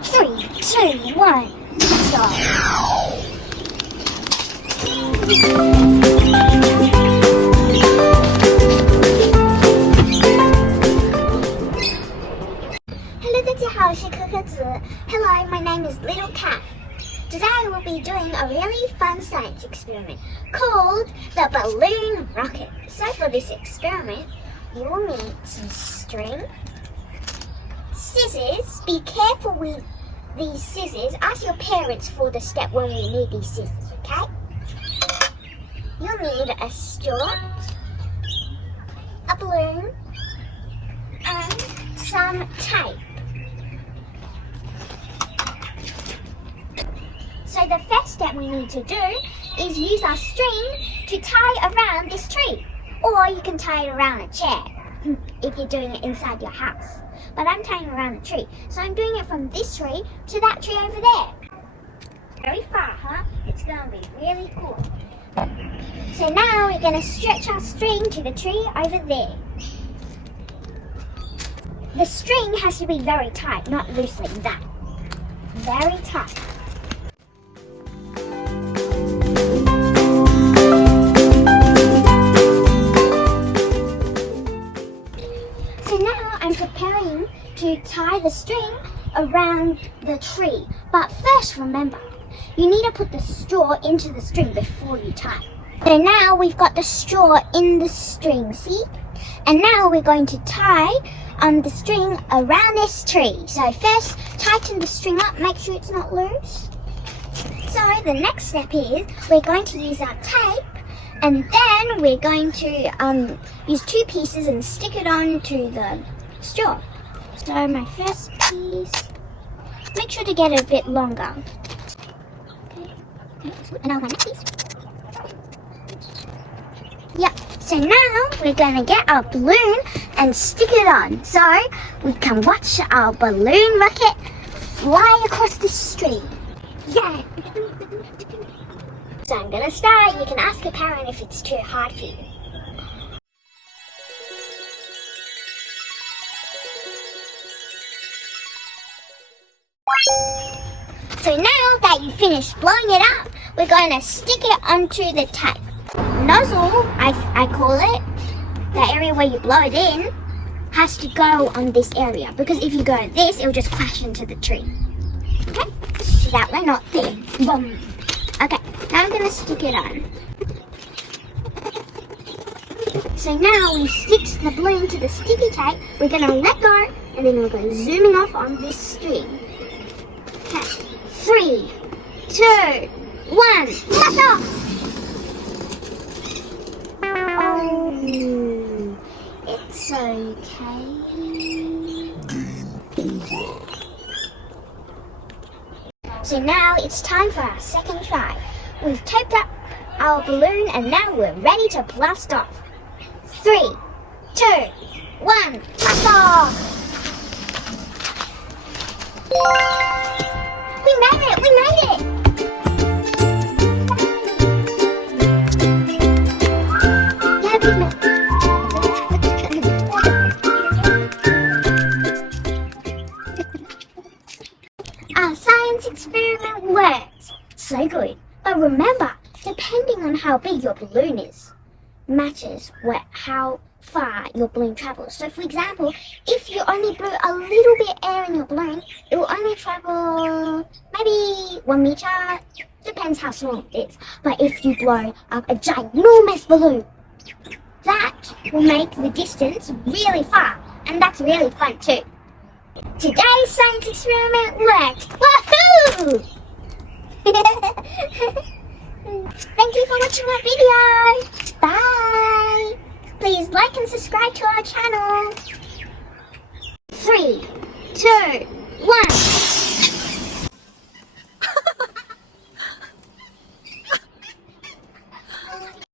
3, 2, 1, let's go. Hello, 大家好，我是可可子。Hello, my name is Little Cat. Today we'll be doing a really fun science experiment called the balloon rocket. So for this experiment, you'll need some string, scissors. Be careful with these scissors. Ask your parents for the step when we need these scissors, okay? You'll need a straw, a balloon, and some tape. So the first step we need to do is use our string to tie around this tree. Or you can tie it around a chair if you're doing it inside your house. But I'm tying around the tree. So I'm doing it from this tree to that tree over there. Very far, huh? It's going to be really cool. So now we're going to stretch our string to the tree over there. The string has to be very tight, not loose like that. Very tight. I'm preparing to tie the string around the tree. But first, remember, you need to put the straw into the string before you tie. So now we've got the straw in the string, see? And now we're going to tie the string around this tree. So first, tighten the string up, make sure it's not loose. So the next step is we're going to use our tape. And then we're going to use two pieces and stick it onto the straw. So my first piece, make sure to get it a bit longer. Okay, and now my next piece. Yep, so now we're going to get our balloon and stick it on so we can watch our balloon rocket fly across the street. Yeah! So I'm going to start. You can ask your parent if it's too hard for you. So now that you finished blowing it up, we're going to stick it onto the tape. Nozzle, I call it, the area where you blow it in, has to go on this area. Because if you go like this, it will just crash into the tree. Okay? So that way, not there. Boom. Okay, now I'm going to stick it on. So now we've sticked the balloon to the sticky tape. We're going to let go, and then we'll go zooming off on this string. Okay, 3, 2, 1, blast off! Oh, it's okay. Game over. So now it's time for our second try. We've taped up our balloon and now we're ready to blast off. 3, 2, 1, blast off! We made it! We made it! Yeah, we made it. Our science experiment worked. So good. But remember, depending on how big your balloon is, matters how far your balloon travels. So for example, if you only blew a little bit air in your balloon, it will only travel maybe 1 meter, depends how small it is. But if you blow up a ginormous balloon, that will make the distance really far, and that's really fun too. Today's science experiment worked! Woohoo! Thank you for watching my video. Bye! Please like and subscribe to our channel. 3, 2, 1.